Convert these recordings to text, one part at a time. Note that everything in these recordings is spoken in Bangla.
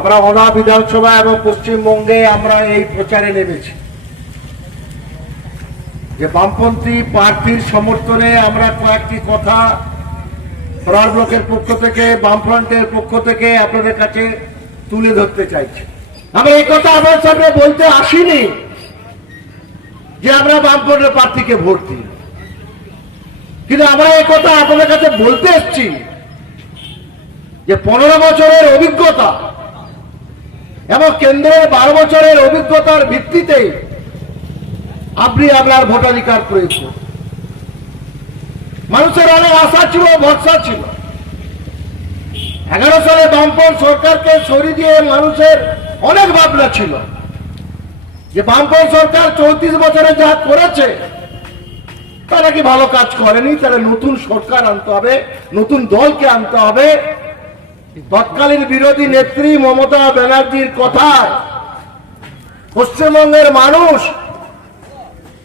আমরা ওনা বিধানসভা এবং পশ্চিমবঙ্গে আমরা এই প্রচারে নেমেছি যে বামপন্থী প্রার্থীর সমর্থনে আমরা কয়েকটি কথা ফরওয়ার্ড ব্লকের পক্ষ থেকে, বামফ্রন্টের পক্ষ থেকে আপনাদের কাছে তুলে ধরতে চাইছি। আমরা এই কথা আপনার সামনে বলতে আসিনি যে আমরা বামফ্রন্টের প্রার্থীকে ভোট দিই, কিন্তু আমরা এই কথা আপনাদের কাছে বলতে এসেছি যে 15 বছরের অভিজ্ঞতা এবং কেন্দ্রের 12 বছরের অভিজ্ঞতার ভিত্তিতে আপনি আপনার ভোটাধিকার প্রয়োগ করুন। মানুষের অনেক আশা ছিল, ভরসা ছিল। 11 সালে বামফ্রন্ট সরকারকে সরিয়ে দিয়ে মানুষের অনেক ভাবনা ছিল যে বামফ্রন্ট সরকার 34 বছরে যা করেছে তারা কি ভালো কাজ করেনি, তারা নতুন সরকার আনতে হবে, নতুন দলকে আনতে হবে। তৎকালীন বিরোধী নেত্রী মমতা ব্যানার্জির কথায় পশ্চিমবঙ্গের মানুষ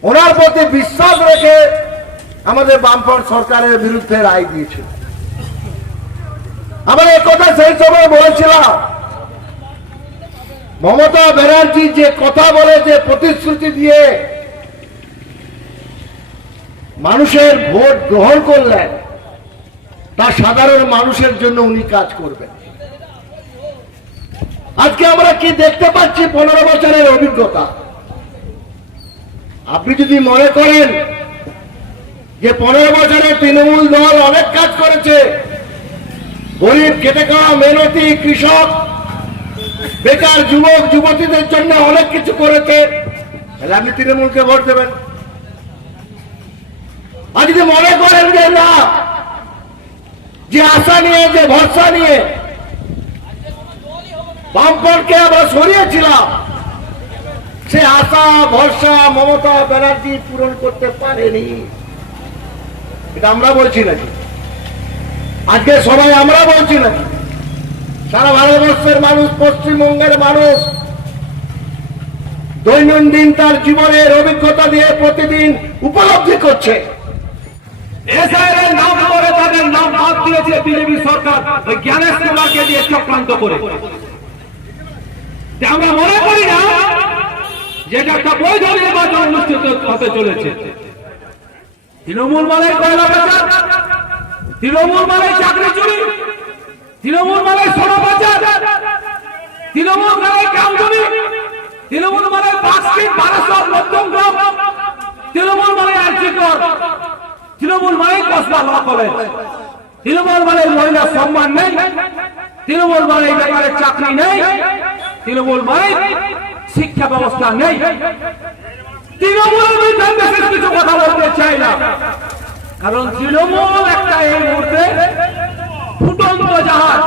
ওনার প্রতি বিশ্বাস রেখে আমাদের বামফ্রন্ট সরকারের বিরুদ্ধে রায় দিয়েছিল। আমরা একথা সেই সময় বলেছিলাম, মমতা ব্যানার্জি যে কথা বলে, যে প্রতিশ্রুতি দিয়ে মানুষের ভোট গ্রহণ করলেন, তা সাধারণ মানুষের জন্য উনি কাজ করবেন। আজকে আমরা কি দেখতে পাচ্ছি? 15 বছরের অভিজ্ঞতা। আপনি যদি মনে করেন যে 15 বছরে তৃণমূল দল অনেক কাজ করেছে, গরিব খেটে খাওয়া মেহনতি কৃষক, বেকার যুবক যুবতীদের জন্য অনেক কিছু করেছে, তাহলে আপনি তৃণমূলকে ভোট দেবেন। আর যদি মনে করেন যে না, যে আশা নিয়ে, যে ভরসা নিয়ে বামফ্রন্টকে আমরা সরিয়েছিলাম, সে আশা ভরসা মমতা ব্যানার্জি পূরণ করতে পারেনি, এটা আমরা বলছি নাকি? আজকে সবাই আমরা বলছি নাকি? সারা ভারতবর্ষের মানুষ, পশ্চিমবঙ্গের মানুষ দৈনন্দিন তার জীবনের অভিজ্ঞতা দিয়ে প্রতিদিন উপলব্ধি করছে। এসআইয়ের নাম করে তাদের নাম বাদ দিয়েছে বিজেপি সরকার, ওই জ্ঞানেশ কুমারকে দিয়ে চক্রান্ত করে। আমরা মনে করি না যেটা একটা বৈধ নির্বাচন অনুষ্ঠিত হতে চলেছে। তৃণমূল মানে কয়লা পাচার, তৃণমূল মানে চাকরি চুরি, তৃণমূল মানে সোনা পাচার, তৃণমূল মানে কামজুরি, তৃণমূল মানে বাস্কিট, বারাসত, মধ্যমগ্রাম, তৃণমূল মানে আর্যিকর, তৃণমূল মানে কসবা ল কলেজ, তৃণমূল মানে মহিলার সম্মান নেই, তৃণমূল মানে বেকারের চাকরি নেই, তৃণমূল মানে শিক্ষা ব্যবস্থা নেই। তৃণমূলের বিরুদ্ধে বিশেষ কিছু কথা বলতে চাই না, কারণ তৃণমূল একটা এই মুহূর্তে ফুটন্ত জাহাজ।